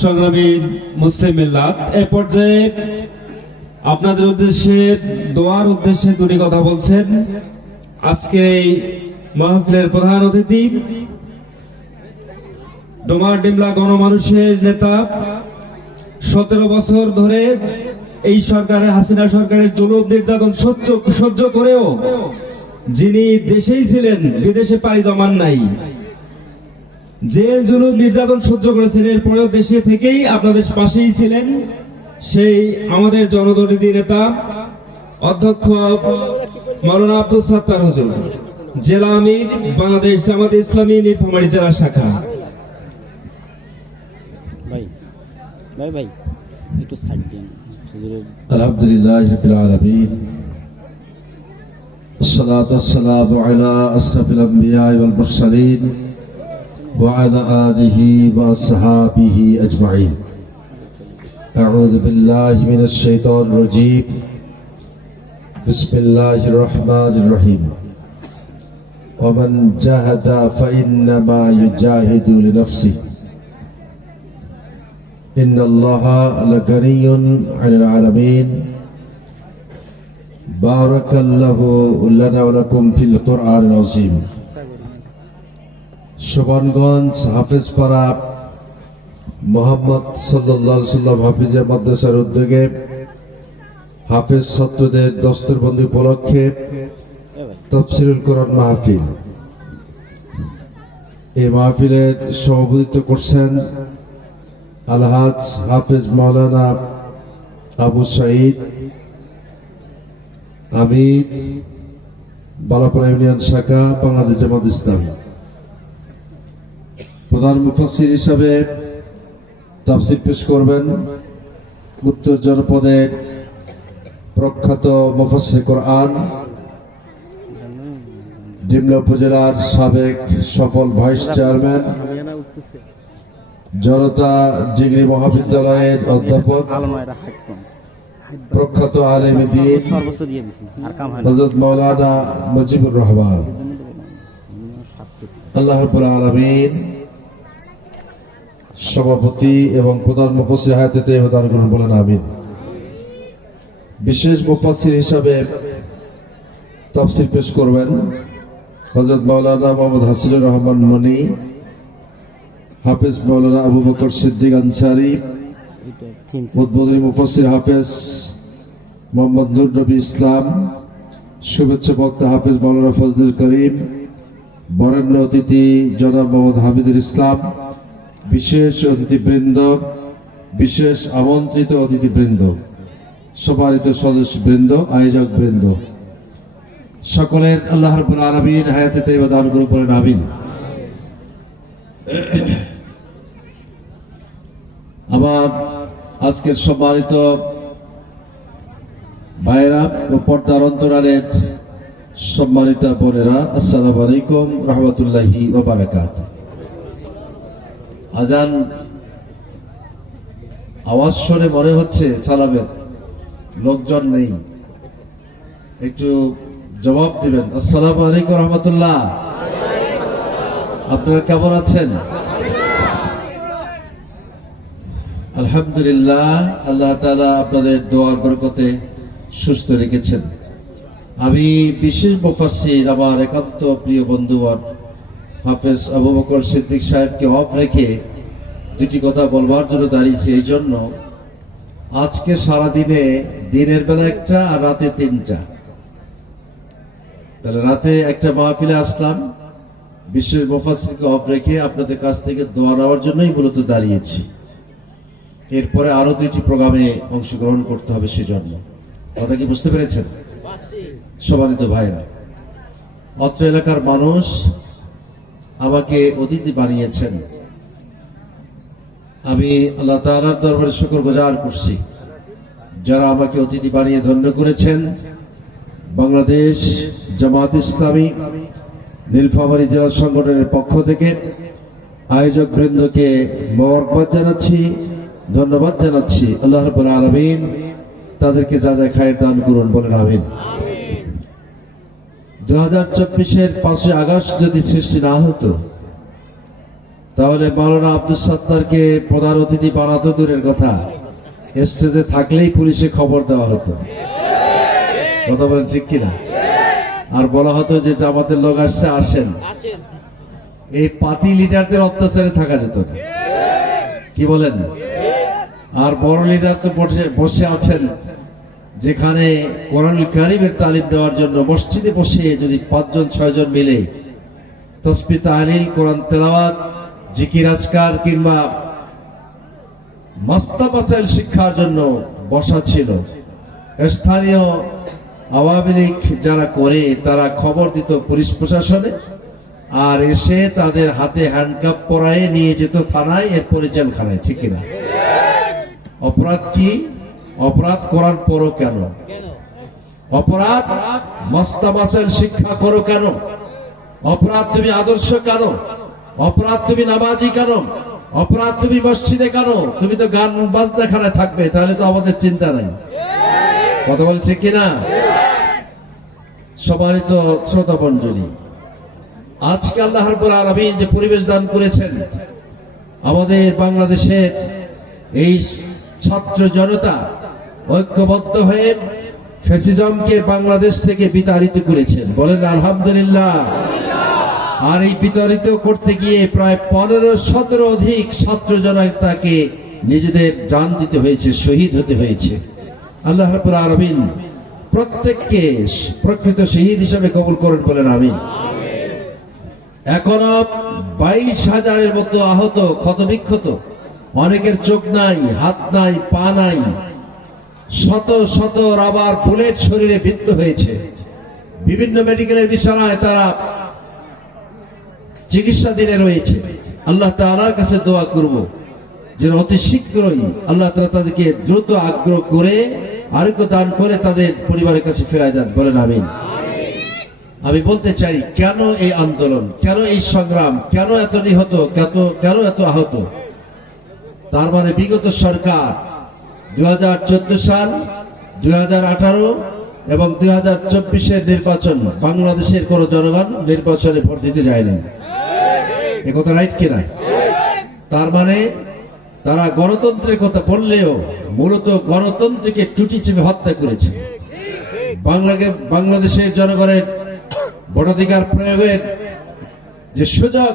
সংগ্রামী মুসলিম এ পর্যায়ে আপনাদের উদ্দেশ্যে, দোয়ার উদ্দেশ্যে দুটি কথা বলছেন। আজকে এই মাহফিলের প্রধান অতিথি, ডোমার ডিমলা গণমানুষের নেতা। সতেরো বছর ধরে এই সরকারের হাসিনা সরকারের জুলুম নির্যাতন সহ্য সহ্য করেও যিনি দেশেই ছিলেন, বিদেশে পাড়ি জমান নাই। যে জুলুম নির্যাতন সহ্য করেছেন এরপরেও দেশে থেকেই আপনাদের পাশেই ছিলেন সেই আমাদের জনদলিত নেতা অধ্যক্ষ মৌলানা আব্দুল সত্তার হুজুর জেলা আমির বাংলাদেশ জামাত ইসলামী নীলফামারী জেলা শাখা ভাই ভাই ভাই একটু সাইড দিন হুজুরের الحمد لله رب العالمين الصلاة والسلام على أشرف الأنبياء والمرسلين وعلى آله وأصحابه أجمعين. أعوذ بالله من الشيطان الرجيم. بسم الله الرحمن الرحيم. ومن جاهد فإنما يجاهد لنفسه. إن الله لغني عن العالمين. بارك الله لنا ولكم في القرآن العظيم. সুবনগঞ্জ হাফেজ পাড়া মোহাম্মদ সাল্লাহ সাল্লাম হাফিজের মাদ্রাসার উদ্যোগে হাফেজ ছাত্রদের দস্তরবন্দি উপলক্ষে তফসিরুল কোরআন মাহফিল। এই মাহফিলের সভাপতিত্ব করছেন আলহাজ হাফেজ মাওলানা আবু সাইদ আমির, বালাপাড়া ইউনিয়ন শাখা, বাংলাদেশ জামাত ইসলাম। প্রধান মুফাসির হিসাবে তাফসির পেশ করবেন উত্তর জনপদের প্রখ্যাত মুফাসির কোরআন, ডিমলা উপজেলার সাবেক সফল ভাইস চেয়ারম্যান, জনতা ডিগ্রি মহাবিদ্যালয়ের অধ্যাপক, প্রখ্যাত আলেমী হজরত মৌলানা মুজিবুর রহমান। আল্লাহ রব্বুল আলমিন সভাপতি এবং প্রধান মুফসির হায়াতে দান করুন বলেন আমিন। বিশেষ মুফাসির হিসাবে তাফসির পেশ করবেন হজরত মাওলানা মোহাম্মদ হাসিনুর রহমান মনি, হাফেজ মাওলানা আবু বকর সিদ্দিক আনসারি, উদ্বোধনী মুফসির হাফেজ মোহাম্মদ নুর নবী ইসলাম, শুভেচ্ছা বক্তা হাফেজ মাওলানা ফজলুল করিম, বরেণ্য অতিথি জনাব মোহাম্মদ হামিদুল ইসলাম বিশেষ অতিথিবৃন্দ, বিশেষ আমন্ত্রিত অতিথিবৃন্দ বৃন্দ আয়োজক বৃন্দ সকলের আল্লাহ রবুল আলমিন হায়াতে দান করুন, বলেন আমিন। আমার আজকের সম্মানিত ভাইরা ও পর্দার অন্তরালের সম্মানিত বোনেরা, আসসালামু আলাইকুম রহমতুল্লাহি ওবারাকাত আজান আওয়াজ শুনে মনে হচ্ছে, সালামের লোকজন নেই। একটু জবাব দিবেন। আসসালামু আলাইকুম রহমতুল্লাহ। আপনারা কেমন আছেন? আলহামদুলিল্লাহ, আল্লাহ তাআলা আপনাদের দোয়ার বরকতে সুস্থ রেখেছেন। আমি বিশেষ মুফাসসির, আমার একান্ত প্রিয় বন্ধু আর হাফেজ আবু বকর সিদ্দিক সাহেবকে অফ রেখে দুটি কথা বলবার জন্য দাঁড়িয়েছি এই জন্য আজকে সারাদিনে দিনের বেলা একটা আর রাতে তিনটা। তাহলে রাতে একটা মাহফিলে আসলাম বিশেষ মুফাসসিরকে অফ রেখে আপনাদের কাছ থেকে দোয়া নেওয়ার জন্যই মূলত দাঁড়িয়েছি এরপরে আরও দুইটি প্রোগ্রামে অংশগ্রহণ করতে হবে সেজন্য। কথা কি বুঝতে পেরেছেন? সম্মানিত ভাইরা অত্র এলাকার মানুষ আমাকে অতিথি বানিয়েছেন। আমি আল্লাহ তাআলার দরবারে শুকর গুজার করছি। যারা আমাকে অতিথি বানিয়ে ধন্য করেছেন বাংলাদেশ জামাত ইসলামী নীলফামারী জেলা সংগঠনের পক্ষ থেকে আয়োজক বৃন্দকে মোবারকবাদ জানাচ্ছি ধন্যবাদ জানাচ্ছি। আল্লাহ রব্বুল আলামিন তাদেরকে যা যা খায়ের দান করুন বলেন আমিন। দু হাজার চব্বিশের পাঁচই আগস্ট যদি সৃষ্টি না হতো তাহলে মাওলানা আব্দুল সত্তারকে প্রধান অতিথি বানাতো দূরের কথা। স্টেজে থাকলেই পুলিশে খবর দেওয়া হতো। কথা বলেন ঠিক কিনা? আর বলা হতো যে জামাতের লোক আসছে, আসেন। এই পাতি লিডারদের অত্যাচারে থাকা যেত কি বলেন? আর বড় লিডার তো বসে বসে আছেন। যেখানে কোরআন কারিমের তালিম দেওয়ার জন্য মসজিদে বসে যদি পাঁচজন, ছয়জন মিলে তসবি তাহলিল, কোরআন তেলাওয়াত জিকির আজকার কিংবা মাস্তা মাসাইল শিক্ষার জন্য বসা ছিল। স্থানীয় আওয়ামী লীগ যারা করে, তারা খবর দিত পুলিশ প্রশাসনে আর এসে তাদের হাতে হ্যান্ডকাপ পরায়ে নিয়ে যেত থানায়, এরপরে জেলখানায়, ঠিক কিনা? অপরাধ কি? অপরাধ করার পরও কেন? অপরাধ? মাস্তা মাসাইল শিক্ষা করো কেন? অপরাধ তুমি আদর্শ কেন? অপরাধ তুমি নামাজি কেন? অপরাধ তুমি মসজিদে কেন? তুমি তো গান বাজনা খানায় থাকবে, তাহলে তো আমাদের চিন্তা নাই। কথা বলছে কিনা? সবারই তো শ্রোতা মঞ্জুরি আজকে আল্লাহ যে পরিবেশ দান করেছেন, আমাদের বাংলাদেশের এই ছাত্র জনতা ঐক্যবদ্ধ হয়ে ফেসিজমকে বাংলাদেশ থেকে বিতাড়িত করেছেন। বলেন আলহামদুলিল্লাহ। আর এই বিতাড়িত করতে গিয়ে প্রায় পনেরো, সতেরো অধিক ছাত্র জনতাকে নিজেদের জান দিতে হয়েছে, শহীদ হতে হয়েছে। আল্লাহ আলামিন প্রত্যেককে প্রকৃত শহীদ হিসেবে কবুল করেন বলেন আমিন। এখনও বাইশ হাজারের মতো আহত, ক্ষতবিক্ষত, অনেকের চোখ নাই, হাত নাই, পা নাই, শত শত রাবার বুলেট শরীরে বিদ্ধ হয়েছে। বিভিন্ন মেডিকেলের বিছানায় তারা চিকিৎসাধীনে রয়েছে। আল্লাহ তাআলার কাছে দোয়া করব। যেন অতি শীঘ্রই আল্লাহ তাআলা তাদেরকে দ্রুত আগ্রহ করে, আরোগ্য দান করে তাদের পরিবারের কাছে ফেরায় দেন। বলেন আমিন। আমি বলতে চাই, কেন এই আন্দোলন? কেন এই সংগ্রাম? কেন এত নিহত? কত কেন এত আহত? তার মানে বিগত সরকার দু হাজার চোদ্দ সাল দুই এবং দুই হাজার নির্বাচন বাংলাদেশের কোন জনগণ নির্বাচনে ভোট দিতে যায়নি। এ কথা রাইট কিনা? তার মানে তারা গণতন্ত্রের কথা বললেও মূলত গণতন্ত্রকে টুটি চেপে হত্যা করেছে। বাংলাকে- বাংলাদেশের জনগণের ভোটাধিকার প্রয়োগের যে সুযোগ,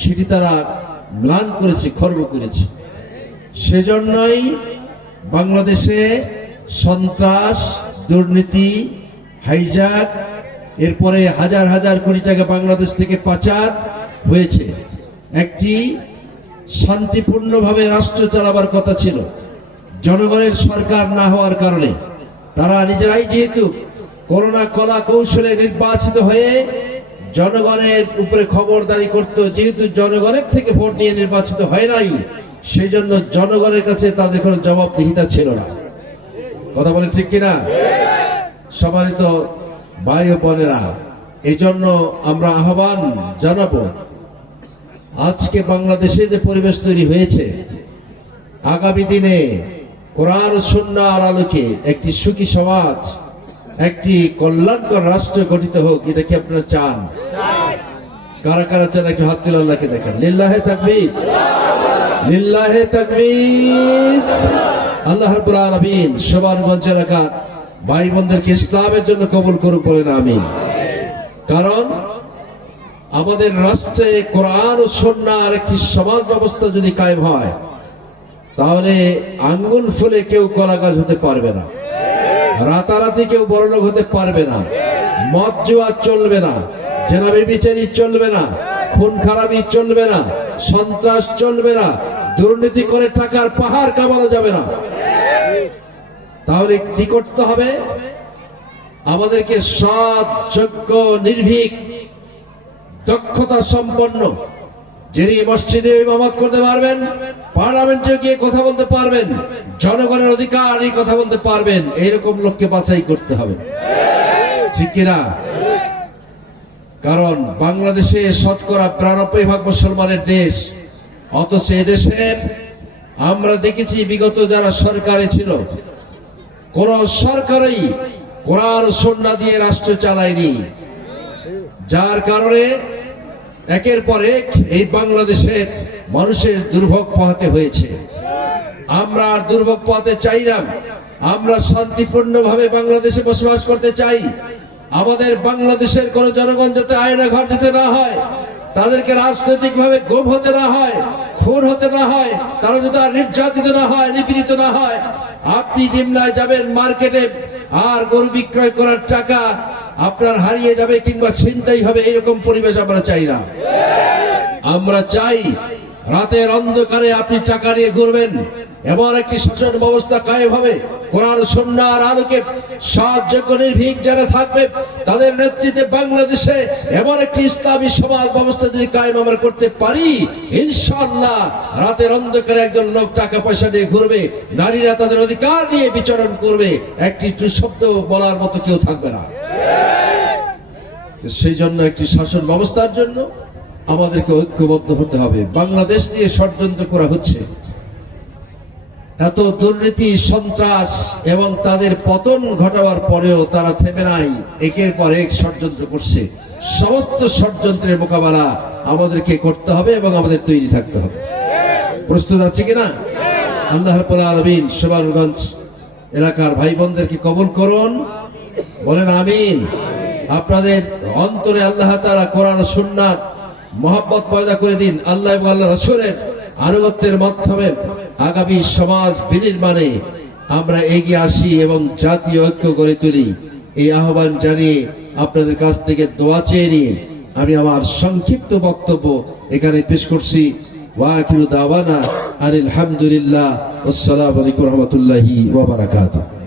সেটি তারা ম্লান করেছে, খর্ব করেছে। সেজন্যই বাংলাদেশে সন্ত্রাস, দুর্নীতি হাইজাক এরপরে হাজার হাজার কোটি টাকা বাংলাদেশ থেকে পাচার হয়েছে। একটি শান্তিপূর্ণভাবে রাষ্ট্র চালাবার কথা ছিল। জনগণের সরকার না হওয়ার কারণে। তারা নিজেরাই যেহেতু করোনা কলা কৌশলে নির্বাচিত হয়ে জনগণের উপরে খবরদারি করত, যেহেতু জনগণের থেকে ভোট নিয়ে নির্বাচিত হয় নাই সেই জন্য জনগণের কাছে তাদের কোনো জবাবদিহিতা ছিল না। কথা বলে ঠিক কিনা? সবারই তো বোনেরা এই জন্য আমরা আহ্বান জানাব আজকে বাংলাদেশে যে পরিবেশ তৈরি হয়েছে, আগামী দিনে কোরআন ও সুন্নাহর আলোকে একটি সুখী সমাজ, একটি কল্যাণকর রাষ্ট্র গঠিত হোক, এটা কি আপনারা চান? কারা কারা চান একটু হাত তুলে আল্লাহকে দেখেন। লিল্লাহে তাকবীর। লিল্লাহে তাকবীর। আল্লাহ রাব্বুল আলামিন সুবহানগঞ্জ এলাকার ভাই বোনদেরকে ইসলামের জন্য কবুল করুক বলেন, আমিন। কারণ আমাদের রাষ্ট্রে কোরআন ও সন্ন্যার একটি সমাজ ব্যবস্থা যদি কায়েম হয়, তাহলে আঙ্গুল ফুলে কেউ কলা গাছ হতে পারবে না। রাতারাতি কেউ বড়লোক হতে পারবে না। মদ জুয়া চলবে না। জেনাবি বিচারি চলবে না। খুন খারাপি চলবে না। সন্ত্রাস চলবে না। দুর্নীতি করে টাকার পাহাড় কামানো যাবে না। তাহলে কি করতে হবে? আমাদেরকে সৎ, যোগ্য, নির্ভীক দক্ষতা সম্পন্ন। যিনি মসজিদে ইমামত করতে পারবেন পার্লামেন্টে গিয়ে কথা বলতে পারবেন, জনগণের অধিকার কথা বলতে পারবেন, এইরকম লোককে বাছাই করতে হবে। ঠিক কিনা? কারণ বাংলাদেশে শতকরা বিরানব্বই ভাগ মুসলমানের দেশ, অথচ এদেশে আমরা দেখেছি বিগত যারা সরকারে ছিল, কোন সরকারই কোরআন সন্না দিয়ে রাষ্ট্র চালায়নি। যার কারণে একের পর এক এই বাংলাদেশের মানুষের দুর্ভোগ পোহাতে হয়েছে। আমরা আর দুর্ভোগ পোহাতে চাই না। আমরা শান্তিপূর্ণভাবে বাংলাদেশে বসবাস করতে চাই। আমাদের বাংলাদেশের কোন জনগণ যাতে আয়না ঘর যেতে না হয়, তাদেরকে রাজনৈতিক ভাবে গোম হতে না হয়, খুন হতে না হয়, তারা যদি আর নির্যাতিত না হয়, নিপীড়িত না হয়, আপনি জিমলায় যাবেন মার্কেটে, আর গরু বিক্রয় করার টাকা আপনার হারিয়ে যাবে কিংবা ছিনতাই হবে, এরকম পরিবেশ আমরা চাই না। আমরা চাই রাতের অন্ধকারে আপনি টাকা নিয়ে ঘুরবেন, এমন একটি শাসন ব্যবস্থা কায়েম হবে। কোরআন সন্ন্যার আলোকে সাহায্য নির্ভীক যারা থাকবে, তাদের নেতৃত্বে বাংলাদেশে এমন একটি ইসলামী সমাজ ব্যবস্থা যদি কায়েম আমরা করতে পারি, ইনশাআল্লাহ রাতের অন্ধকারে একজন লোক টাকা পয়সা নিয়ে ঘুরবে, নারীরা তাদের অধিকার নিয়ে বিচরণ করবে, একটু শব্দ বলার মতো কেউ থাকবে না। সেই জন্য একটি শাসন ব্যবস্থার জন্য আমাদেরকে ঐক্যবদ্ধ হতে হবে। বাংলাদেশ নিয়ে ষড়যন্ত্র করা হচ্ছে। এত দুর্নীতি, সন্ত্রাস এবং তাদের পতন ঘটাবার পরেও তারা থেমে নাই। একের পর এক ষড়যন্ত্র করছে। সমস্ত ষড়যন্ত্রের মোকাবেলা আমাদেরকে করতে হবে এবং আমাদের তৈরি থাকতে হবে। প্রস্তুত আছে কিনা? আল্লাহ রাব্বুল আলামিন সুবর্ণগঞ্জ এলাকার ভাই বোনদেরকে কবল করুন। বলেন আমিন। আপনাদের অন্তরে আল্লাহ তাআলা কোরআন সুন্নাত মহব্বত পয়দা করে দিন। আল্লাহ আল্লাহ রাসূলের আনুগত্যের মাধ্যমে আগামী সমাজ বিনির্মাণে আমরা এগিয়ে আসি এবং জাতীয় ঐক্য গড়ে তুলি। এই আহ্বান জানিয়ে আপনাদের কাছ থেকে দোয়া চেয়ে নিয়ে আমি আমার সংক্ষিপ্ত বক্তব্য এখানে পেশ করছি। ওয়াকিরু দাওয়ানা আনিল হামদুলিল্লাহ। আসসালামু আলাইকুম রহমতুল্লাহি ওয়া বারাকাতুহু।